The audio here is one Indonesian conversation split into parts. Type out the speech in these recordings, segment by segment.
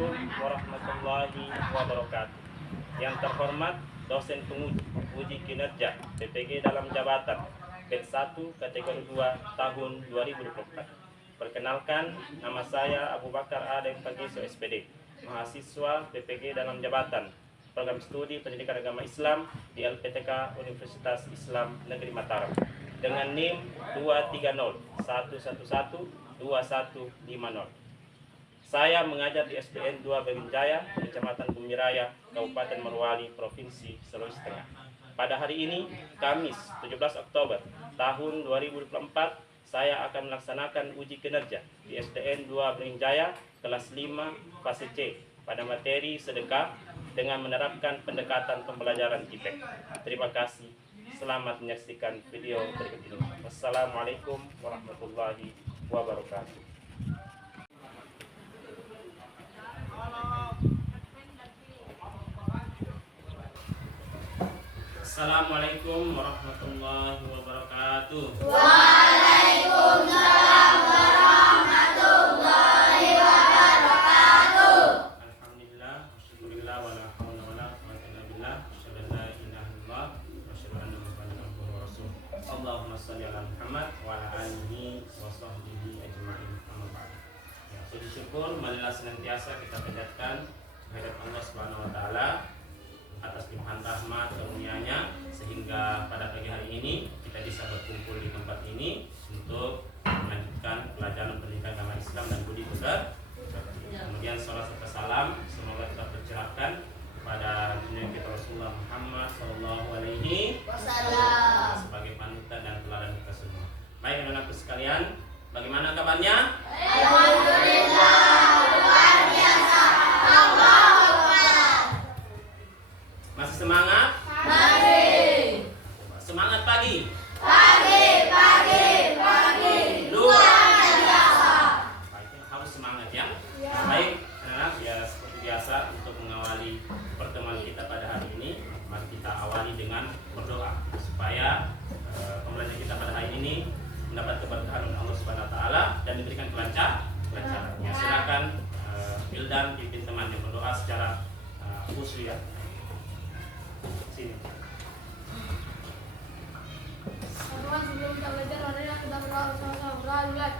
Assalamualaikum warahmatullahi wabarakatuh. Yang terhormat dosen penguji kinerja PPG dalam jabatan batch 1 kategori 2 tahun 2024. Perkenalkan, nama saya Abu Bakar Adem Pagiso SPD, mahasiswa PPG dalam jabatan Program Studi Pendidikan Agama Islam di LPTK Universitas Islam Negeri Mataram dengan NIM 23011112150. Saya mengajar di SDN 2 Beringjaya, Kecamatan Bumiraya, Kabupaten Morowali, Provinsi Sulawesi Tengah. Pada hari ini, Kamis 17 Oktober tahun 2024, saya akan melaksanakan uji kinerja di SDN 2 Beringjaya kelas 5 fase C pada materi sedekah dengan menerapkan pendekatan pembelajaran IPEK. Terima kasih. Selamat menyaksikan video berikut ini. Wassalamualaikum warahmatullahi wabarakatuh. Assalamualaikum warahmatullahi wabarakatuh. Waalaikumsalam warahmatullahi wabarakatuh. Alhamdulillah, syukurillah, wala haula wala quwwata illa billah, asyhadu an la ilaha illallah wa asyhadu anna Muhammadan abduhu wa rasuluh. Allahumma shalli ala Muhammad wa ala alihi wa sahbihi ajma'in. Amma ba'd. Ya, puji syukur marilah senantiasa kita panjatkan kehadirat Allah Subhanahu wa taala atas limpahan rahmat karunia-Nya sehingga pada pagi hari ini kita bisa berkumpul di tempat ini untuk melanjutkan pelajaran pendidikan agama Islam dan budi pekerti. Kemudian salat serta salam semoga tetap tercurahkan kepada junjungan kita Rasulullah Muhammad sallallahu alaihi wasallam sebagai panutan dan teladan kita semua. Baik anak-anakku sekalian, bagaimana kabarnya? Alhamdulillah, luar biasa. Allahu Akbar. Masih semangat? Masih. Semangat pagi. Pagi. Luar biasa. Baiknya harus semangat ya. Baik, anak ya seperti biasa untuk mengawali pertemuan kita pada hari ini, mari kita awali dengan berdoa supaya pembelajaran kita pada hari ini mendapat keberkahan Allah Subhanahu wa taala dan diberikan kelancaran. Ya, silakan Ildan pimpin teman yang berdoa secara khusus ya. Sini. Teman sebelum kita belajar, marilah kita berdoa bersama-sama.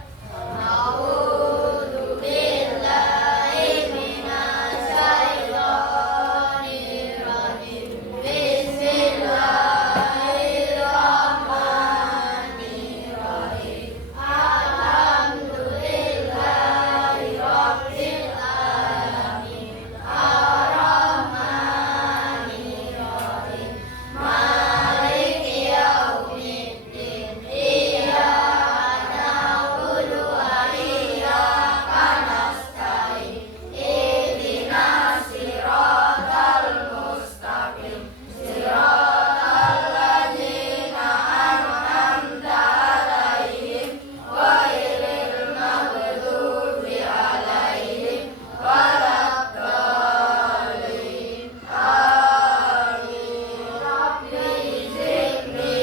A'udzu billahi minasy syaithanir rajim. Bismillahirrahmanirrahim. Alhamdulillahi rabbil alamin. Ar-Rahmanir Rahim. Maliki yaumiddin. Iyyaka na'budu wa iyyaka nasta'in. Ihdinas siratal mustaqim. Siratal ladzina an'amta 'alaihim ghairil maghdubi 'alaihim waladdallin. Amin. Rabbi zidni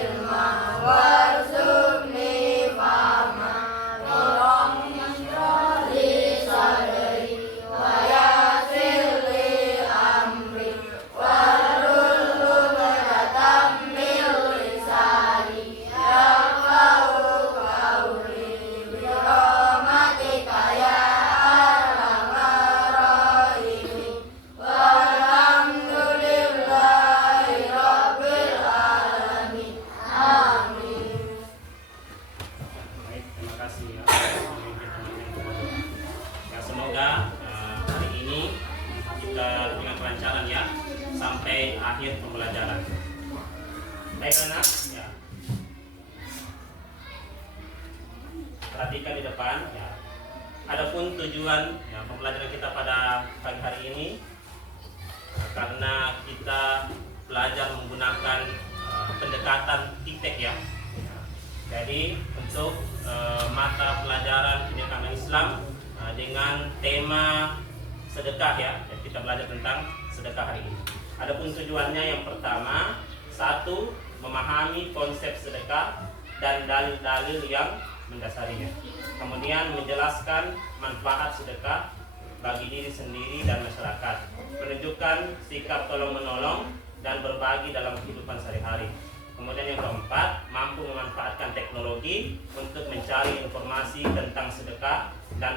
ilma warzuqni fahma. Rabbi shrah li sadri wa yassir li amri wahlul 'uqdatam min lisani yafqahu qawli bi rahmatika ya arhamar rahimin. Walhamdulillahi rabbil alamin. Amin. Baik, terima kasih ya. Ya semoga hari ini kita dengan kelancaran ya sampai akhir pembelajaran. Baik anak, ya. Perhatikan di depan ya. Adapun tujuan ya, pembelajaran kita pada pagi hari ini karena kita belajar menggunakan pendekatan IPEK ya. Jadi untuk mata pelajaran pendidikan agama Islam dengan tema sedekah ya, kita belajar tentang sedekah hari ini. Adapun tujuannya yang pertama, satu, memahami konsep sedekah dan dalil-dalil yang mendasarinya. Kemudian menjelaskan manfaat sedekah bagi diri sendiri dan masyarakat, menunjukkan sikap tolong menolong dan berbagi dalam kehidupan sehari-hari. Kemudian yang keempat, mampu memanfaatkan teknologi untuk mencari informasi tentang sedekah dan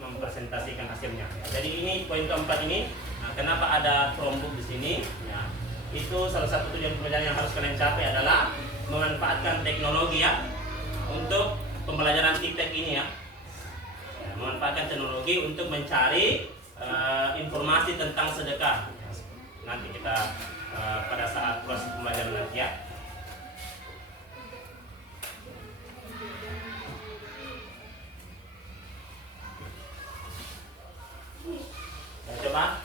mempresentasikan hasilnya. Jadi ini poin keempat ini. Nah, kenapa ada Chromebook di sini? Ya, itu salah satu tujuan pembelajaran yang harus kalian capai adalah memanfaatkan teknologi ya untuk pembelajaran TIPEK ini ya. Memanfaatkan teknologi untuk mencari informasi tentang sedekah. Nanti kita pada saat proses pembelajaran nanti ya. Coba.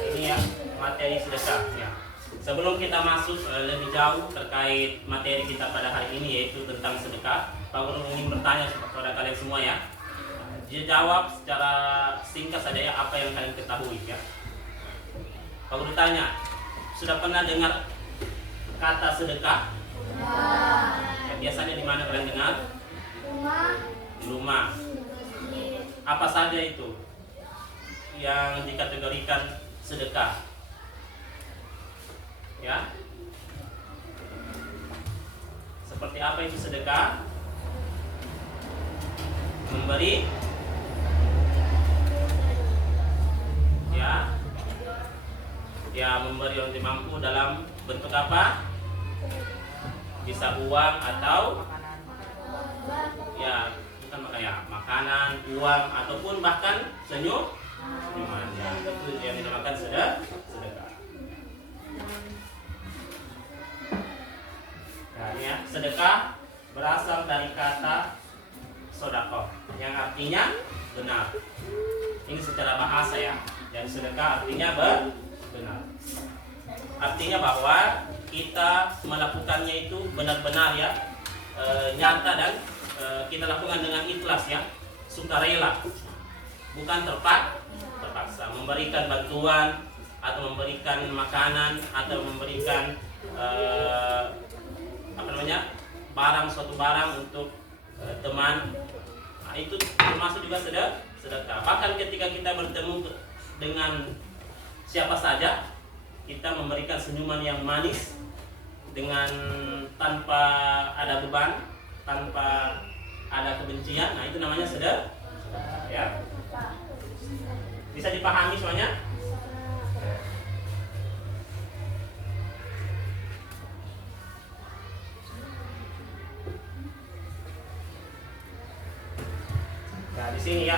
Ini ya materi sedekah ya. Sebelum kita masuk lebih jauh terkait materi kita pada hari ini yaitu tentang sedekah, Pak Guru ingin bertanya kepada kalian semua ya. Dia jawab secara singkat saja ya apa yang kalian ketahui ya. Pak Guru tanya, sudah pernah dengar kata sedekah? Ya, biasanya di mana kalian dengar? Di rumah. Apa saja itu yang dikategorikan sedekah? Ya. Seperti apa itu sedekah? Memberi, ya memberi orang tidak mampu dalam bentuk apa? Bisa uang atau ya bukan makanan, uang ataupun bahkan senyuman ya, itu yang dinamakan sedekah. Nah, ini ya, sedekah berasal dari kata sodakoh yang artinya benar. Ini secara bahasa ya. Dan sedekah artinya benar. Artinya bahwa kita melakukannya itu benar-benar ya, nyata dan kita lakukan dengan ikhlas ya, sukarela, bukan terpaksa. Memberikan bantuan atau memberikan makanan atau memberikan suatu barang untuk teman. Nah, itu termasuk juga sedekah. Bahkan ketika kita bertemu dengan siapa saja, kita memberikan senyuman yang manis dengan tanpa ada beban, tanpa ada kebencian. Nah, itu namanya sedekah ya. Bisa dipahami semuanya? Nah, di sini ya,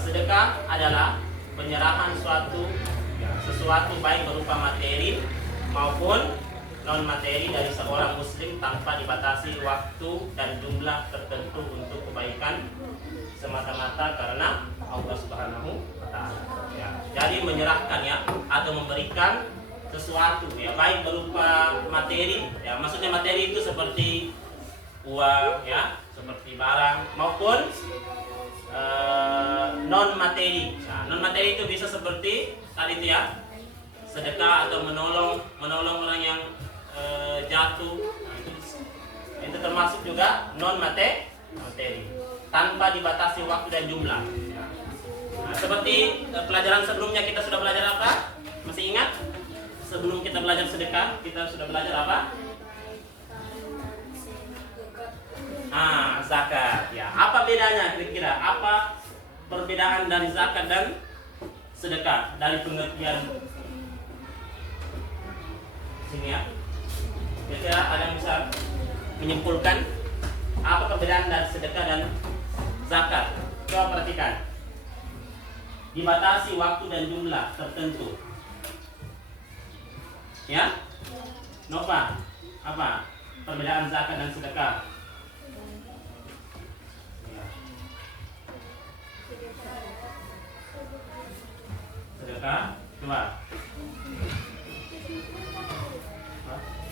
sedekah adalah penyerahan sesuatu baik berupa materi maupun non materi dari seorang muslim tanpa dibatasi waktu dan jumlah tertentu untuk kebaikan semata-mata karena Allah Subhanahu wa taala. Ya, jadi menyerahkan ya atau memberikan sesuatu ya baik berupa materi ya, maksudnya materi itu seperti uang ya, seperti barang maupun non materi. Nah, non materi itu bisa seperti tadi itu ya, sedekah atau menolong orang yang jatuh. Nah, itu termasuk juga non materi tanpa dibatasi waktu dan jumlah. Nah, seperti pelajaran sebelumnya kita sudah belajar apa? Masih ingat? Sebelum kita belajar sedekah, kita sudah belajar apa? Zakat ya. Apa bedanya kira-kira? Apa perbedaan dari zakat dan sedekah dari pengertian sini ya? Kira-kira ada yang bisa menyimpulkan apa perbedaan dari sedekah dan zakat? Coba perhatikan. Dibatasi waktu dan jumlah tertentu. Ya? Nova, apa perbedaan zakat dan sedekah? Sedekah, coba.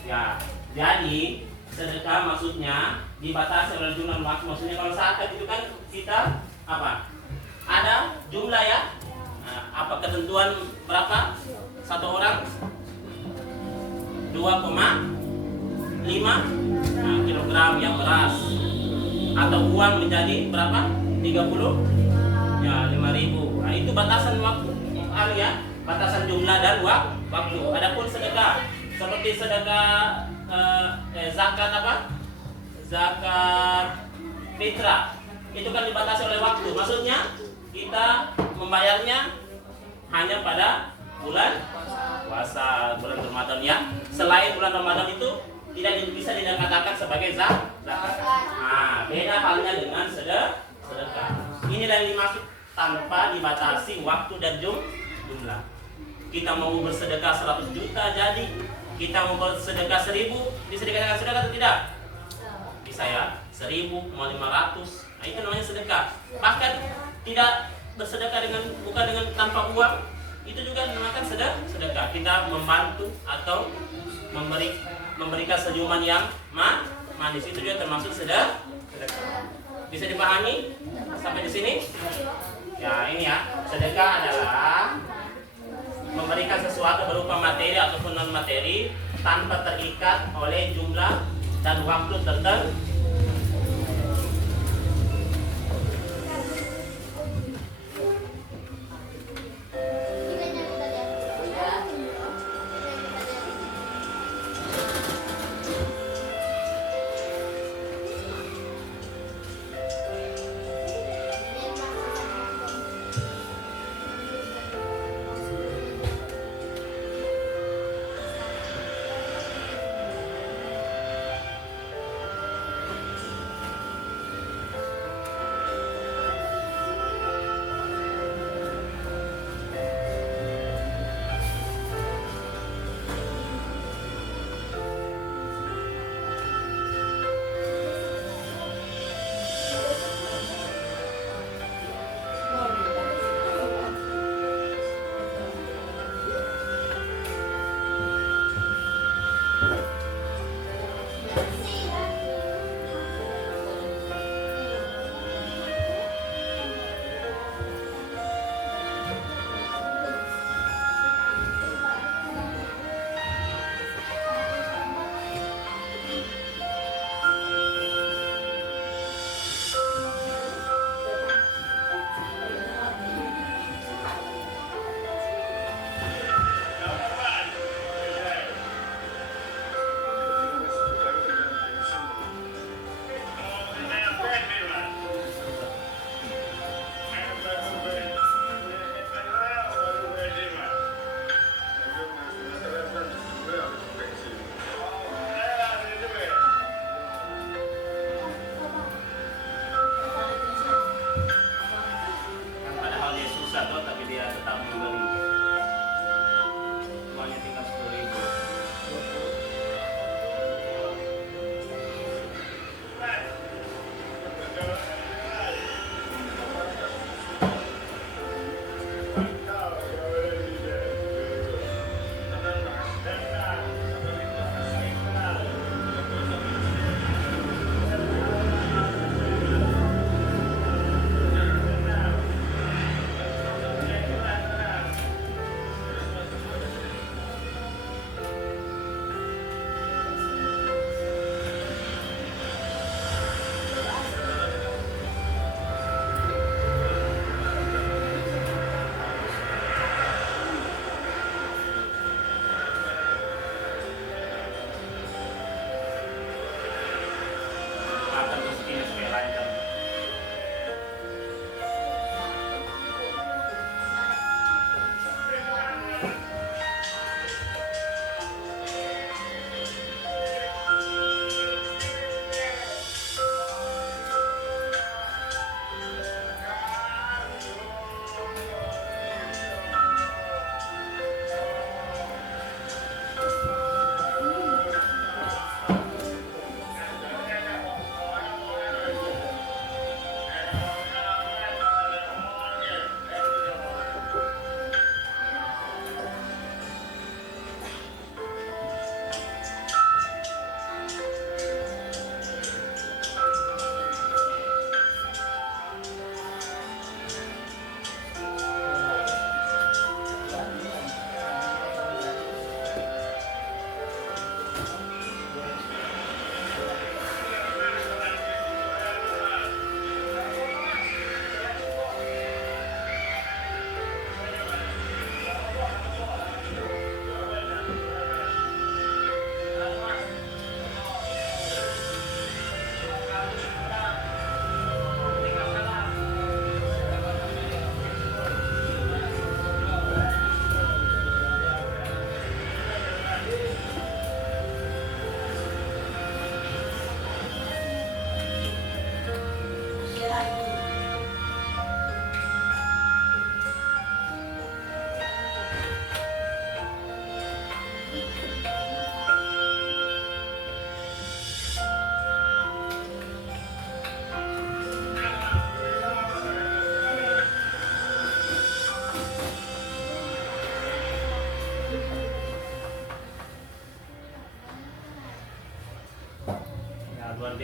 Ya, jadi sedekah maksudnya dibatasi oleh jumlah waktu. Maksudnya kalau zakat itu kan kita apa? Ada ada jumlah ya. Nah, apa ketentuan berapa satu orang? 2,5 kilogram yang beras, atau uang menjadi berapa? 30 ya 5.000. Nah, itu batasan waktu ya, batasan jumlah dan waktu. Adapun sedekah seperti sedekah zakat apa? Zakat fitrah itu kan dibatasi oleh waktu. Maksudnya kita membayarnya hanya pada bulan puasa, bulan Ramadan ya. Selain bulan Ramadan itu tidak bisa dikatakan sebagai zakat. Nah, beda halnya dengan sedekah. Ini yang dimaksud tanpa dibatasi waktu dan jumlah. Kita mau bersedekah 100 juta jadi, kita mau bersedekah 1.000, bisa dikatakan sedekah atau tidak? Bisa ya, 1.000 mau 500. Nah, itu namanya sedekah. Bahkan tidak bersedekah bukan dengan tanpa uang, itu juga dinamakan sedekah. Kita membantu atau memberikan senyuman yang manis, itu juga termasuk sedekah. Bisa dipahami sampai di sini? Ya, ini ya, sedekah adalah memberikan sesuatu berupa materi ataupun non materi tanpa terikat oleh jumlah dan waktu tertentu.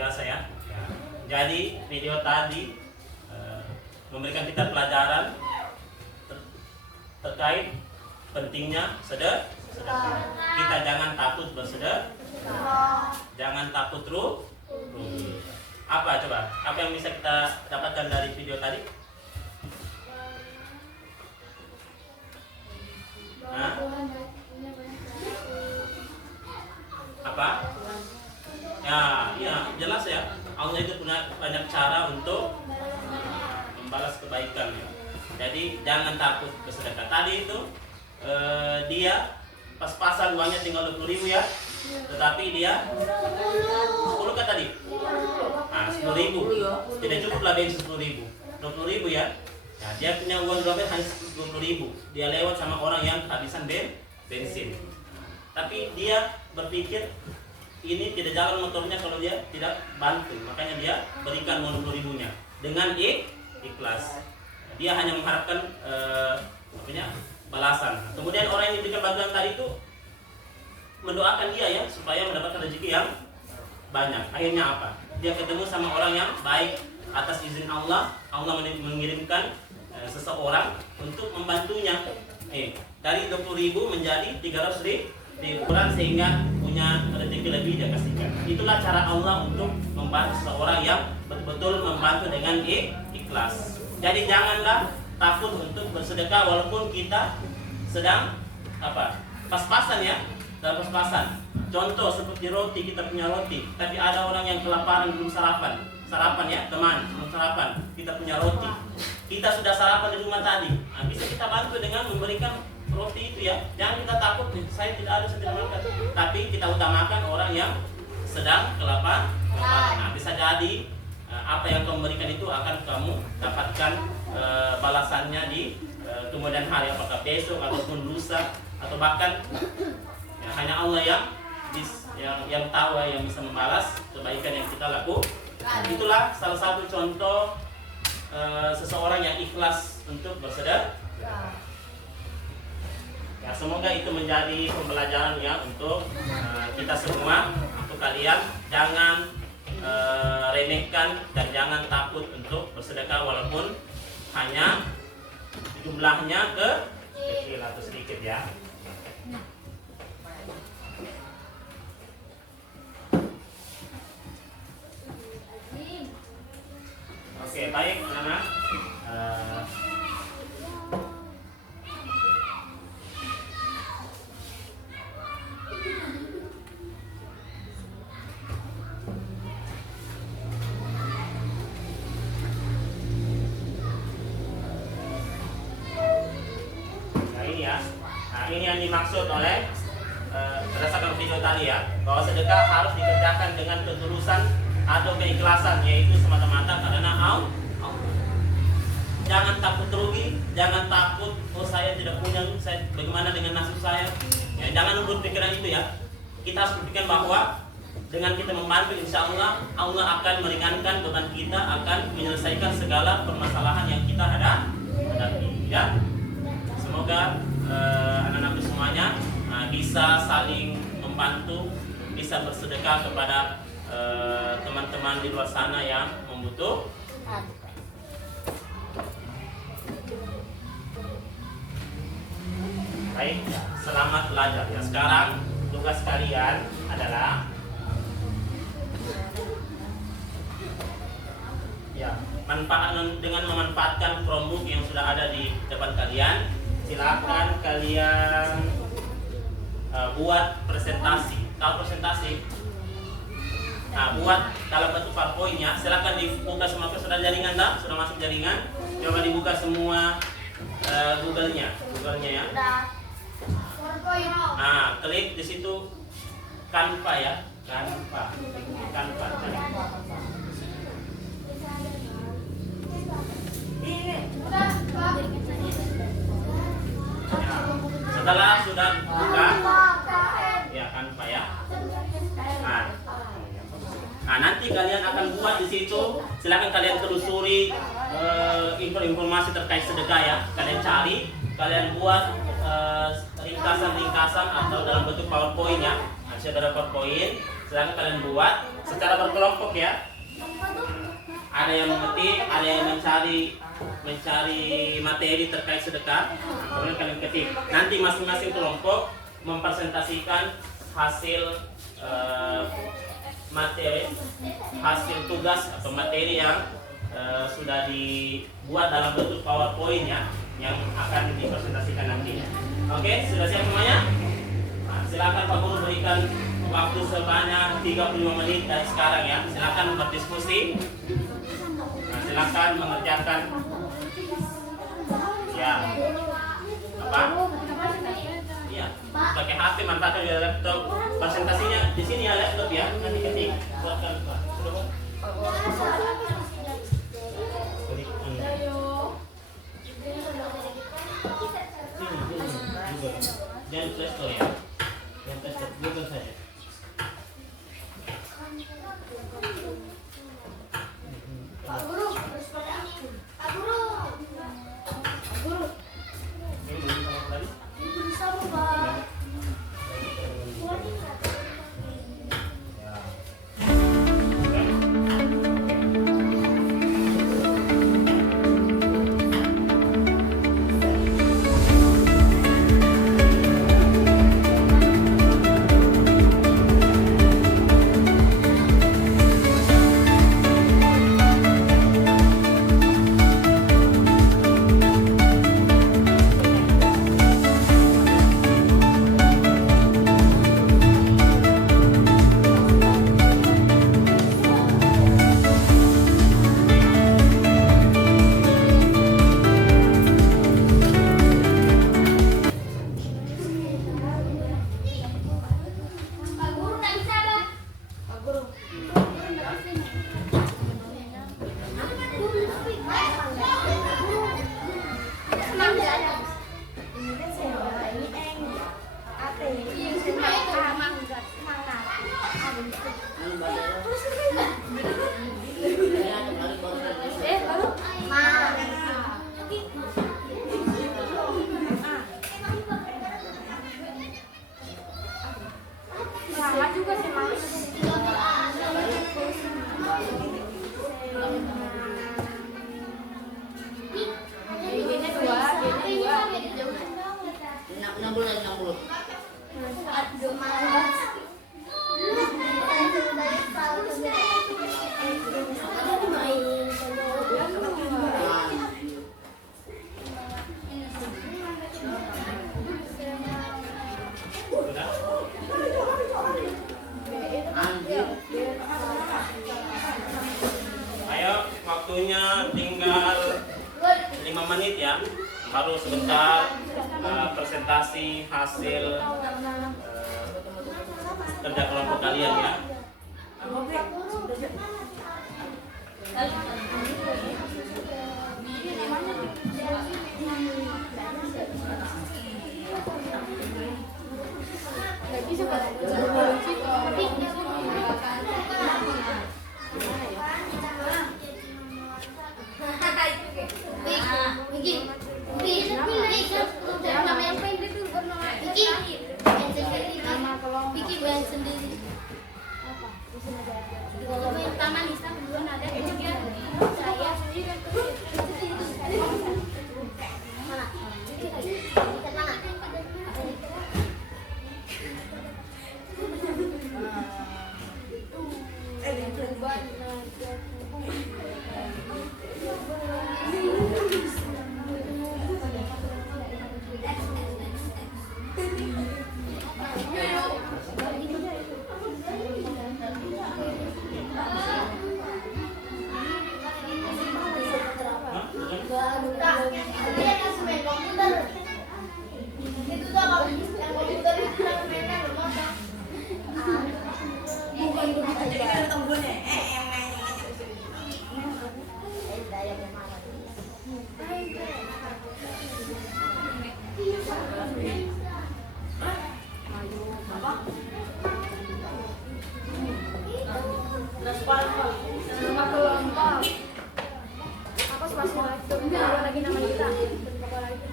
biasa ya. Jadi video tadi memberikan kita pelajaran terkait pentingnya sedekah. Kita jangan takut bersedekah, jangan takut rugi. Apa coba? Apa yang bisa kita dapatkan dari video tadi? Apa? Ya, jelas ya. Allah itu punya banyak cara untuk membalas kebaikan ya. Jadi jangan takut bersedekah. Tadi itu dia pas-pasan uangnya tinggal 20.000 ya. Tetapi dia 10 kan tadi? 10.000. Tidak cukup lah bensin 10.000. 20.000 ya. Nah, dia punya uang berapa? Hanya 20.000. Dia lewat sama orang yang kehabisan bensin. Tapi dia berpikir ini tidak jalan motornya kalau dia tidak bantu. Makanya dia berikan uang 20.000-nya dengan ikhlas. Dia hanya mengharapkan balasan. Kemudian orang yang diberikan bantuan tadi itu mendoakan dia ya supaya mendapatkan rezeki yang banyak. Akhirnya apa? Dia ketemu sama orang yang baik. Atas izin Allah, Allah mengirimkan seseorang untuk membantunya. Dari 20.000 menjadi 300.000 sehingga punya rezeki lebih dia kasihkan. Itulah cara Allah untuk membantu seseorang yang betul-betul membantu dengan ikhlas. Jadi janganlah takut untuk bersedekah walaupun kita sedang pas-pasan ya, dalam pas-pasan. Contoh seperti roti, kita punya roti, tapi ada orang yang kelaparan belum sarapan ya teman, belum sarapan, kita punya roti. Kita sudah sarapan di rumah tadi, bisa kita bantu dengan memberikan roti itu ya. Jangan kita takut nih, saya tidak ada, saya tidak makan. Tapi kita utamakan orang yang sedang kelaparan. Nah, bisa jadi apa yang kamu berikan itu akan kamu dapatkan balasannya di kemudian hari, apakah besok ataupun lusa atau bahkan ya, hanya Allah yang tahu, yang bisa membalas kebaikan yang kita lakukan. Itulah salah satu contoh seseorang yang ikhlas untuk bersedekah. Ya, semoga itu menjadi pembelajaran ya untuk kita semua, untuk kalian. Jangan remehkan dan jangan takut untuk bersedekah walaupun hanya jumlahnya kecil atau sedikit ya. Oke, baik anak-anak. Ini yang dimaksud oleh berdasarkan video tadi ya, bahwa sedekah harus dikerjakan dengan ketulusan atau keikhlasan, yaitu semata-mata karena Allah. Jangan takut rugi, jangan takut saya tidak punya, saya bagaimana dengan nasib saya. Ya, jangan berpikiran itu ya. Kita harus berpikir bahwa dengan kita membantu, insya Allah Allah akan meringankan beban kita, akan menyelesaikan segala permasalahan yang kita hadapi. Ya, semoga anak-anak semuanya bisa saling membantu, bisa bersedekah kepada teman-teman di luar sana yang membutuhkan. Baik, selamat belajar ya. Sekarang tugas kalian adalah ya, dengan memanfaatkan Chromebook yang sudah ada di depan kalian. Silakan kalian buat presentasi. Tahu presentasi? Nah, buat dalam bentuk PowerPoint-nya, silakan dibuka semua. Sudah jaringan tak? Sudah masuk jaringan? Coba dibuka semua Google-nya ya. Nah, klik di situ Canva ya. Canva. Setelah sudah buka ya Canva ya. Nah, nanti kalian akan buat di situ. Silakan kalian telusuri informasi terkait sedekah ya. Kalian cari, kalian buat ringkasan-ringkasan atau dalam bentuk PowerPoint ya. Masih ada PowerPoint. Silakan kalian buat secara berkelompok ya. Ada yang mengetik, ada yang mencari materi terkait sedekah. Kemudian kalian ketik. Nanti masing-masing kelompok mempresentasikan hasil materi, hasil tugas atau materi yang sudah dibuat dalam bentuk PowerPoint ya, yang akan dipresentasikan nanti. Oke, sudah siap semuanya? Nah, silakan Pak Guru berikan waktu sebanyak 35 menit dari sekarang ya. Silakan berdiskusi. Nah, silakan mengerjakan ya. Apa? Iya, pakai HP, manfaatkan juga laptop. Presentasinya di sini ya, laptop ya. Nanti ketik. Silakan Pak. Jangan Play Store ya. Yang Play Store Google saja. Pak Guru. Pak Guru. Pak Guru. Bisa Pak. Ayo, waktunya tinggal 5 menit ya. Baru sebentar presentasi hasil kerja kelompok kalian ya.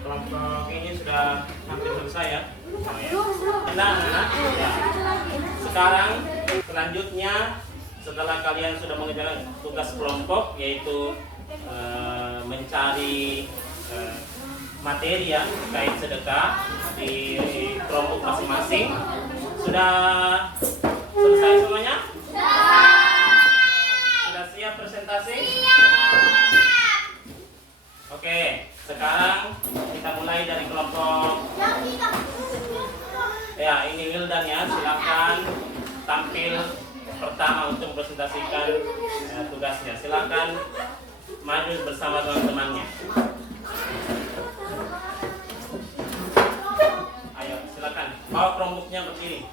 Kelompok ini sudah hampir selesai ya. Tenang, ya. Sekarang setelah selanjutnya setelah kalian sudah mengerjakan tugas kelompok, yaitu mencari materi yang terkait sedekah di kelompok masing-masing. Sudah selesai semuanya? Sudah siap presentasi? Oke, sekarang kita mulai dari kelompok. Ya, ini Wildan ya, silakan tampil pertama untuk presentasikan tugasnya. Silakan maju bersama teman-temannya. Ayo, silakan. Bawa kelompoknya berdiri.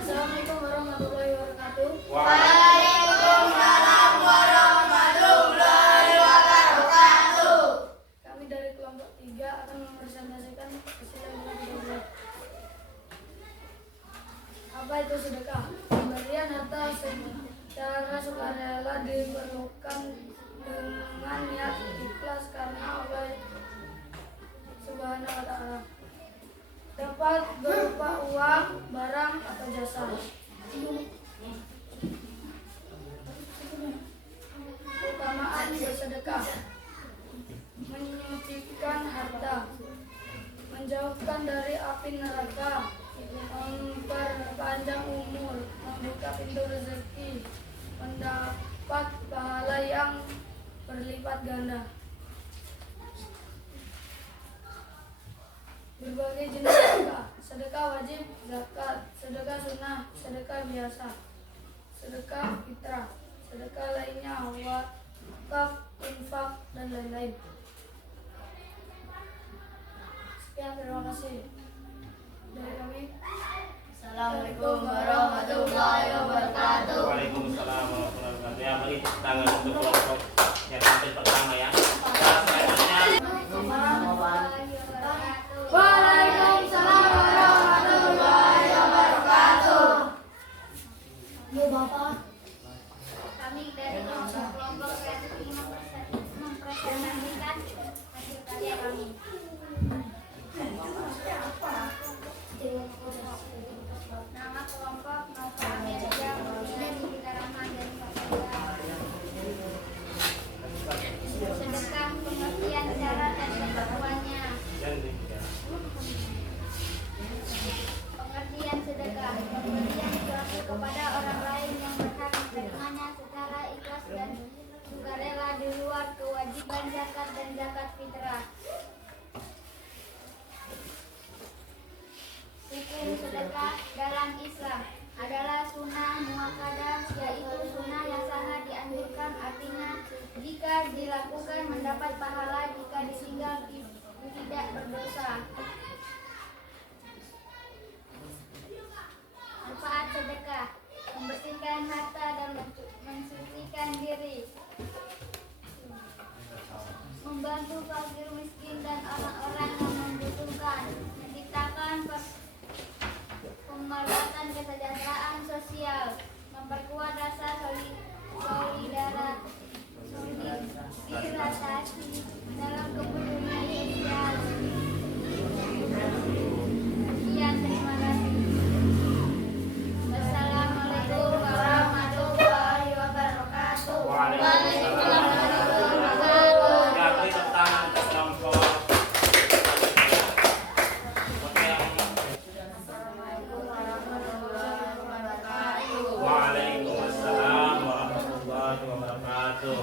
Assalamualaikum warahmatullahi wabarakatuh. Waalaikumsalam warahmatullahi wabarakatuh. Kami dari kelompok 3 akan mempresentasikan keseluruhan sedekah. Apa itu sedekah? Pemberian harta secara sukarela diperlukan dengan niat ikhlas karena Allah Subhanahu wa Ta'ala. Dapat berupa uang, barang, atau jasa. Keutamaan bersedekah: menyucikan harta, menjauhkan dari api neraka, memperpanjang umur, membuka pintu rezeki, mendapat pahala yang berlipat ganda. Berbagai jenis sedekah: sedekah wajib, zakat, sedekah sunnah, sedekah biasa, sedekah fitrah, sedekah lainnya, wakaf, infak, dan lain-lain. Sekian, terima kasih dari kami. Assalamualaikum warahmatullahi wabarakatuh. Waalaikumsalam warahmatullahi wabarakatuh. Ya, beri tepuk tangan untuk kelompok yang tampil pertama ya. Selanjutnya Waalaikumsalam warahmatullahi wabarakatuh. Bu Bapak, Kami dari kelompok kreatif ingin mempresentasikan hasil karya kami. Nama kelompok Nova Amerika dan Dika Rahman dari Papua. Sedekah, pengertian syarat dan ketentuannya. Pengertian sedekah: pemberian sesuatu kepada orang lain yang berhak menerimanya secara ikhlas dan sukarela di luar kewajiban zakat dan zakat fitrah. Hukum sedekah dalam Islam adalah sunnah muakkadah, yaitu sunnah yang sangat dianjurkan. Artinya, jika dilakukan mendapat pahala, jika ditinggal tidak berdosa. Manfaat sedekah: membersihkan harta dan mensucikan diri, membantu fakir miskin dan orang-orang yang membutuhkan, menciptakan pemerhatan kesejahteraan sosial, memperkuat rasa solidarisasi dalam kepedulian sosial. Sekian, terima kasih. Wassalamualaikum warahmatullahi wabarakatuh. Waalaikumsalam warahmatullahi wabarakatuh. Ya, beri tepuk tangan untuk kelompok. Waalaikumsalam warahmatullahi wabarakatuh.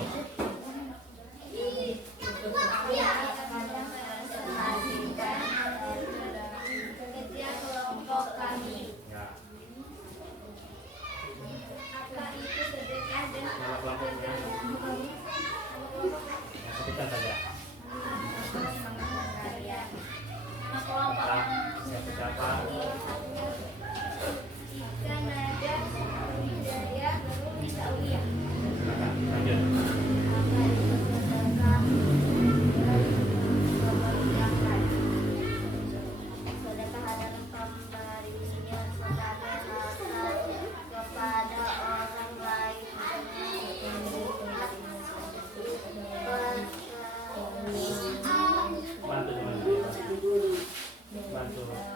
wabarakatuh.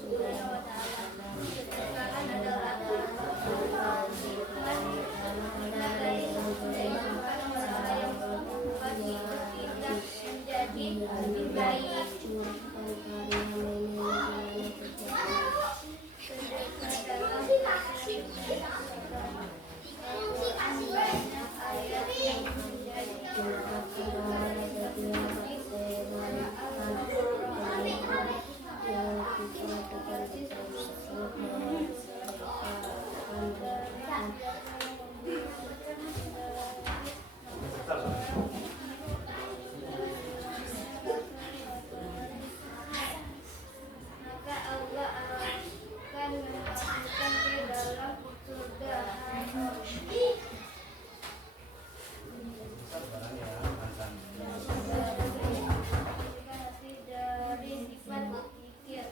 Subhanahu wa ta'ala. Sedekah adalah dari masalah yang bagi kita menjadi lebih baik. Sedekah adalah banyak ayat yang maka Allah akan memasukkan ke dalam surga. Barang ya, mantan. Dari sifat berpikir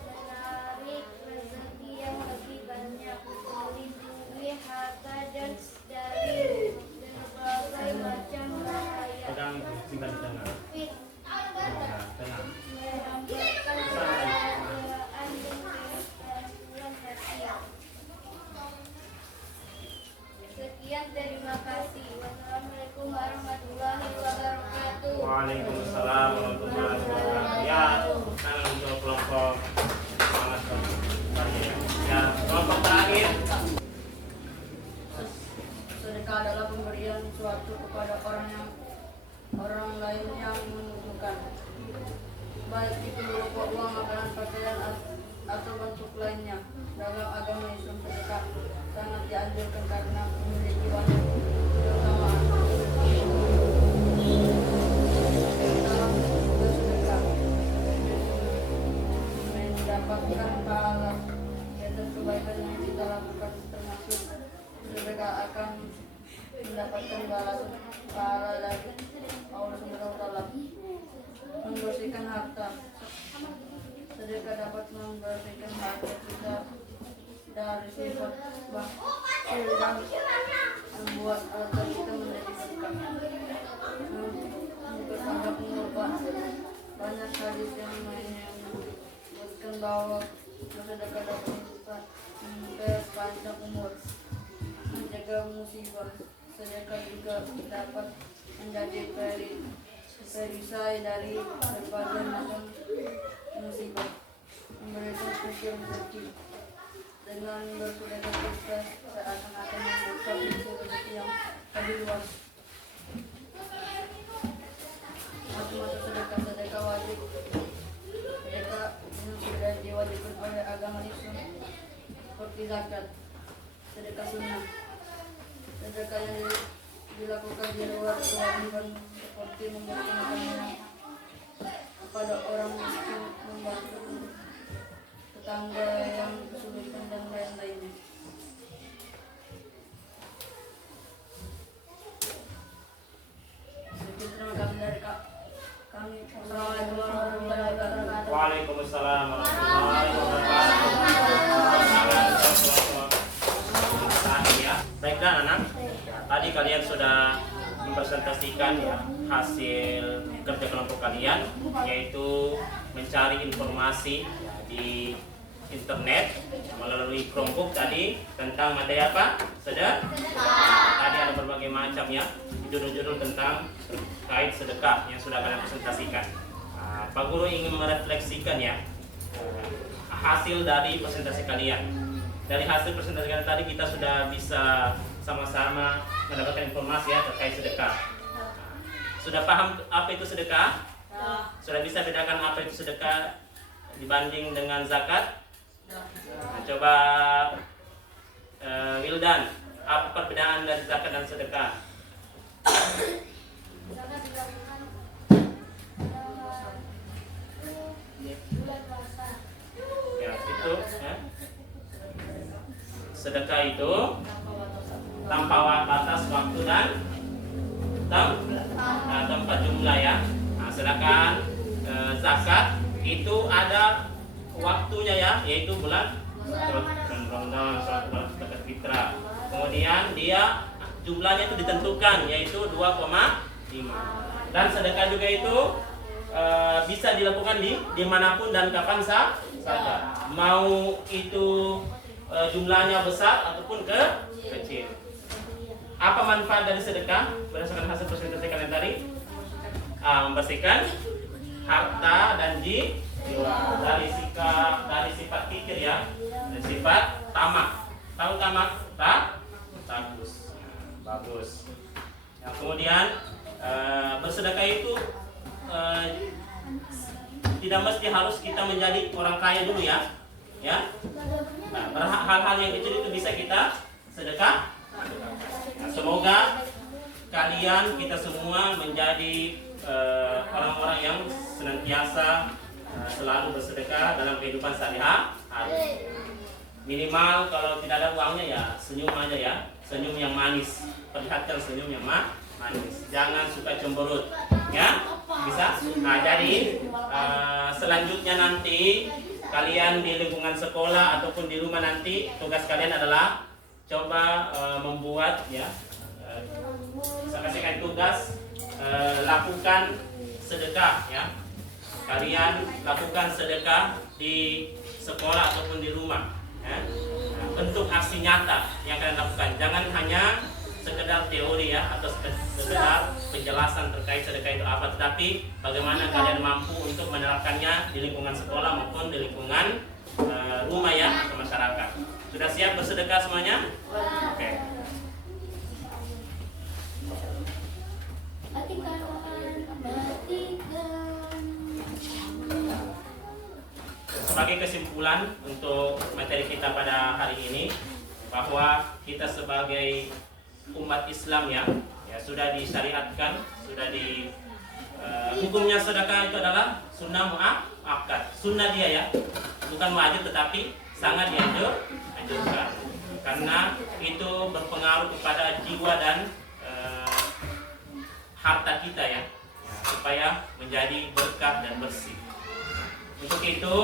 menarik rezeki yang lebih banyak, melindungi harta dan dari berbagai macam bahaya, Pegang simpan di tengah. Nah, tenang. menambahkan kebahagiaan dan kebahagiaan hati. Sekian, terima kasih. Wassalamualaikum warahmatullahi wabarakatuh. Waalaikumsalam warahmatullahi wabarakatuh. Ya, tangan untuk kelompok semangat tadi ya. Ya, kelompok terakhir. Sedekah adalah pemberian sesuatu kepada orang lain yang membutuhkan, baik itu berupa uang, makanan, pakaian, atau bentuk lainnya. Dalam agama Islam, sedekah sangat dianjurkan karena memiliki banyak keutamaan. Dalam bersedekah mendapatkan pahala, yaitu kebaikan yang kita lakukan termasuk sedekah akan mendapatkan pahala dari Allah Subhanahu wa taala. Membersihkan harta. Sedekah dapat membersihkan harta kita dari sifat bakhil dan membuat harta kita menjadi berkah. Untuk ada pengorban, banyak hadis yang menyebutkan bahwa bersedekah dapat memperpanjang umur, menjaga musibah. Sedekah juga dapat menjadi perisai dari berbagai macam musibah, memberikan pikir rezeki. Dengan bersedekah kita seakan-akan membuka pintu rezeki yang lebih luas. Masuk sedekah wajib. Sedekah yang sudah diwajibkan oleh agama Islam seperti zakat, sedekah sunnah. Sedekah yang dilakukan di luar kewajiban seperti memberikan makanan kepada orang miskin, membantu tetangga yang kesulitan dan lain-lainnya. Sekian, terima kasih dari kami. Assalamualaikum warahmatullahi wabarakatuh. Waalaikumsalam warahmatullahi wabarakatuh. Ya. Baiklah anak, tadi kalian sudah mempresentasikan ya hasil kerja kelompok kalian, yaitu mencari informasi ya, di internet melalui Chromebook tadi tentang materi apa? Sedekah. Tadi ada berbagai macam ya judul-judul tentang terkait sedekah yang sudah kalian presentasikan. Pak Guru ingin merefleksikan ya hasil dari presentasi kalian. Dari hasil presentasi kalian tadi kita sudah bisa sama-sama mendapatkan informasi ya terkait sedekah. Sudah paham apa itu sedekah? Sudah bisa bedakan apa itu sedekah dibanding dengan zakat? Nah, coba Wildan, apa perbedaan dari zakat dan sedekah? Zakat dilakukan bulan puasa. Ya, itu ya. Sedekah itu tanpa batas waktu dan tempat jumlah ya. Nah, sedangkan zakat itu ada waktunya ya, yaitu bulan Ramadan, salat zakat fitrah. Kemudian dia jumlahnya itu ditentukan, yaitu 2,5. Dan sedekah juga itu bisa dilakukan di dimanapun dan kapan saja. Mau itu jumlahnya besar ataupun kecil. Apa manfaat dari sedekah berdasarkan hasil presentasi kalian tadi? Membersihkan harta dan jiwa dari sifat kikir ya, dari sifat tamak. Tahu tamak? Bagus. Bagus. Nah, kemudian bersedekah itu tidak mesti harus kita menjadi orang kaya dulu ya. Nah, hal-hal yang kecil itu bisa kita sedekah. Nah, semoga kalian kita semua menjadi orang-orang yang senantiasa selalu bersedekah dalam kehidupan sehari-hari. Minimal kalau tidak ada uangnya ya senyum aja ya, senyum yang manis. Perlihatkan senyum yang manis. Jangan suka cemberut, ya bisa. Nah jadi selanjutnya nanti kalian di lingkungan sekolah ataupun di rumah nanti tugas kalian adalah coba membuat ya. Saya kasihkan tugas lakukan sedekah ya. Kalian lakukan sedekah di sekolah ataupun di rumah ya. Nah, bentuk aksi nyata yang kalian lakukan, jangan hanya sekedar teori ya atau sekedar penjelasan terkait sedekah itu apa, tetapi bagaimana kalian mampu untuk menerapkannya di lingkungan sekolah maupun di lingkungan rumah ya atau masyarakat. Sudah siap bersedekah semuanya? Oke. Sebagai kesimpulan untuk materi kita pada hari ini, bahwa kita sebagai umat Islam ya sudah disyariatkan, sudah di hukumnya sedekah itu adalah sunnah muakkad, sunnah dia ya, bukan wajib tetapi sangat dianjurkan karena itu berpengaruh kepada jiwa dan harta kita ya, supaya menjadi berkah dan bersih. Untuk itu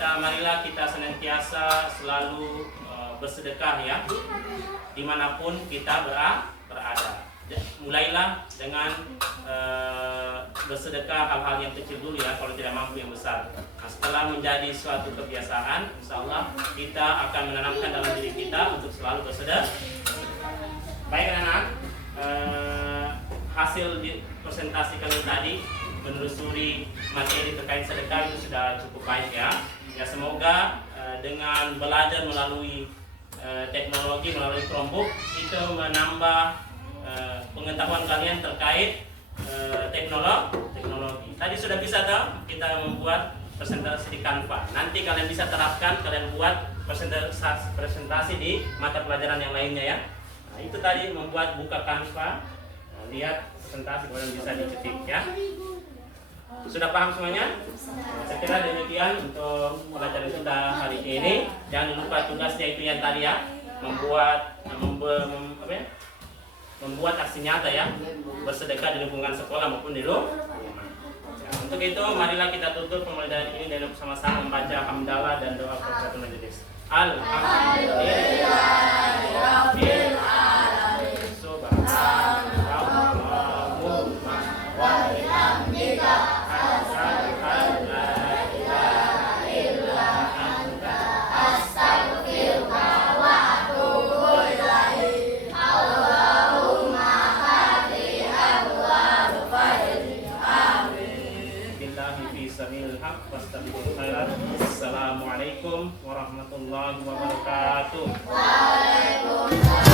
marilah kita senantiasa selalu bersedekah ya dimanapun kita berada. Mulailah dengan bersedekah hal-hal yang kecil dulu ya, kalau tidak mampu yang besar. Nah, setelah menjadi suatu kebiasaan, insya Allah kita akan menanamkan dalam diri kita untuk selalu bersedekah. Baik anak-anak, hasil presentasi kalian tadi menelusuri materi terkait sedekah itu sudah cukup baik ya. Ya semoga dengan belajar melalui teknologi, melalui Chromebook itu menambah pengetahuan kalian terkait teknologi. Tadi sudah bisa tahu kita membuat presentasi di Canva. Nanti kalian bisa terapkan, kalian buat presentasi di mata pelajaran yang lainnya ya. Nah, itu tadi membuat buka Canva, lihat presentasi kemudian bisa diketik ya. Sudah paham semuanya? Saya kira demikian untuk pelajaran kita hari ini. Jangan lupa tugasnya itu yang tadi ya, membuat aksi nyata ya, bersedekah di lingkungan sekolah maupun di rumah. Ya, untuk itu marilah kita tutup pembelajaran ini dengan bersama-sama membaca hamdalah dan doa kafaratul majelis. Alhamdulillahirabbil alamin. Subhanallahumma wa bihamdika asyhadu an la ilaha illa anta astaghfiruka wa atubu ilaik. Allahumma hadi abwaab fadlik. Amin. Billahi fi sabilil haq wastabiqul khairat. Assalamualaikum warahmatullahi wabarakatuh. Waalaikumsalam.